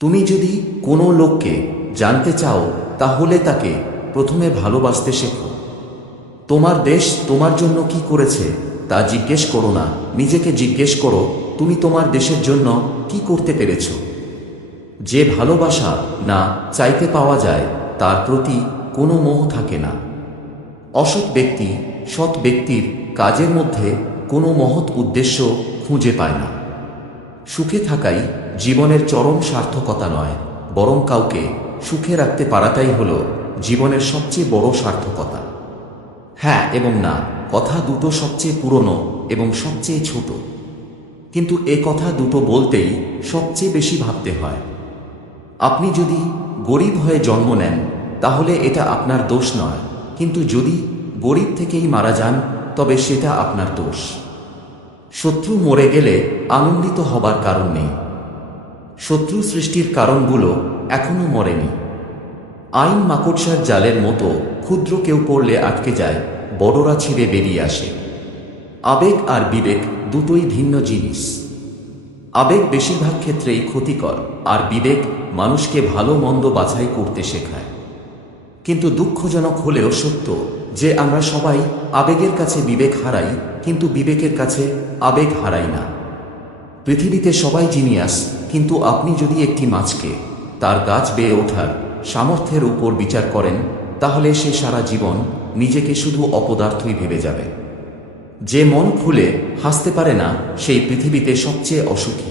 তুমি যদি কোনো লোককে জানতে চাও, তাহলে তাকে প্রথমে ভালোবাসতে শেখো। তোমার দেশ তোমার জন্য কি করেছে, তা জিজ্ঞেস করো না। নিজেকে জিজ্ঞেস করো, তুমি তোমার দেশের জন্য কি করতে পেরেছ। যে ভালোবাসা না চাইতে পাওয়া যায়, তার প্রতি কোনো মোহ থাকে না। অসৎ ব্যক্তি সৎ ব্যক্তির কাজের মধ্যে কোনো মহৎ উদ্দেশ্য খুঁজে পায় না। সুখে থাকাই জীবনের চরম সার্থকতা নয়, বরং কাউকে সুখে রাখতে পারাটাই হল জীবনের সবচেয়ে বড় সার্থকতা। হ্যাঁ এবং না, কথা দুটো সবচেয়ে পুরনো এবং সবচেয়ে ছোট। কিন্তু এ কথা দুটো বলতেই সবচেয়ে বেশি ভাবতে হয়। আপনি যদি গরিব হয়ে জন্ম নেন, তাহলে এটা আপনার দোষ নয়, কিন্তু যদি গরিব থেকেই মারা যান, তবে সেটা আপনার দোষ। শত্রু মরে গেলে আনন্দিত হবার কারণ নেই। শত্রু সৃষ্টির কারণগুলো এখনও মরেনি। আইন মাকড়সার জালের মতো ক্ষুদ্র কেউ পড়লে আটকে যায়, বড়রা ছিঁড়ে বেরিয়ে আসে। আবেগ আর বিবেক দুটোই ভিন্ন জিনিস। আবেগ বেশিরভাগ ক্ষেত্রেই ক্ষতিকর, আর বিবেক মানুষকে ভালো মন্দ বাছাই করতে শেখায়। কিন্তু দুঃখজনক হলেও সত্য যে আমরা সবাই আবেগের কাছে বিবেক হারাই, কিন্তু বিবেকের কাছে আবেগ হারাই না। পৃথিবীতে সবাই জিনিয়াস, কিন্তু আপনি যদি একটি মাছকে তার গাছ বেয়ে ওঠার সামর্থ্যের উপর বিচার করেন, তাহলে সে সারা জীবন নিজেকে শুধু অপদার্থই ভেবে যাবে। যে মন খুলে হাসতে পারে না, সেই পৃথিবীতে সবচেয়ে অসুখী।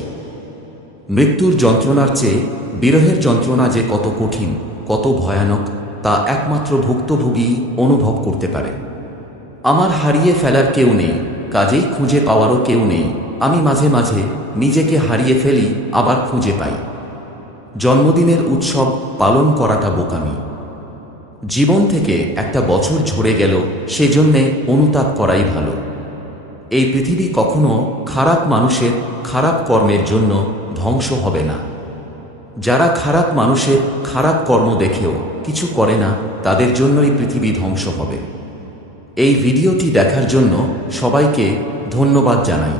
মৃত্যুর যন্ত্রণার চেয়ে বিরহের যন্ত্রণা যে কত কঠিন, কত ভয়ানক তা একমাত্র ভুক্তভোগী অনুভব করতে পারে। আমার হারিয়ে ফেলার কেউ নেই, কাজেই খুঁজে পাওয়ারও কেউ নেই। আমি মাঝে মাঝে নিজেকে হারিয়ে ফেলি, আবার খুঁজে পাই। জন্মদিনের উৎসব পালন করাটা বোকামি। জীবন থেকে একটা বছর ঝরে গেল, সেজন্যে অনুতাপ করাই ভালো। এই পৃথিবী কখনো খারাপ মানুষের খারাপ কর্মের জন্য ধ্বংস হবে না। যারা খারাপ মানুষের খারাপ কর্ম দেখেও কিছু করে না, তাদের জন্যই পৃথিবী ধ্বংস হবে। এই ভিডিওটি দেখার জন্য সবাইকে ধন্যবাদ জানাই।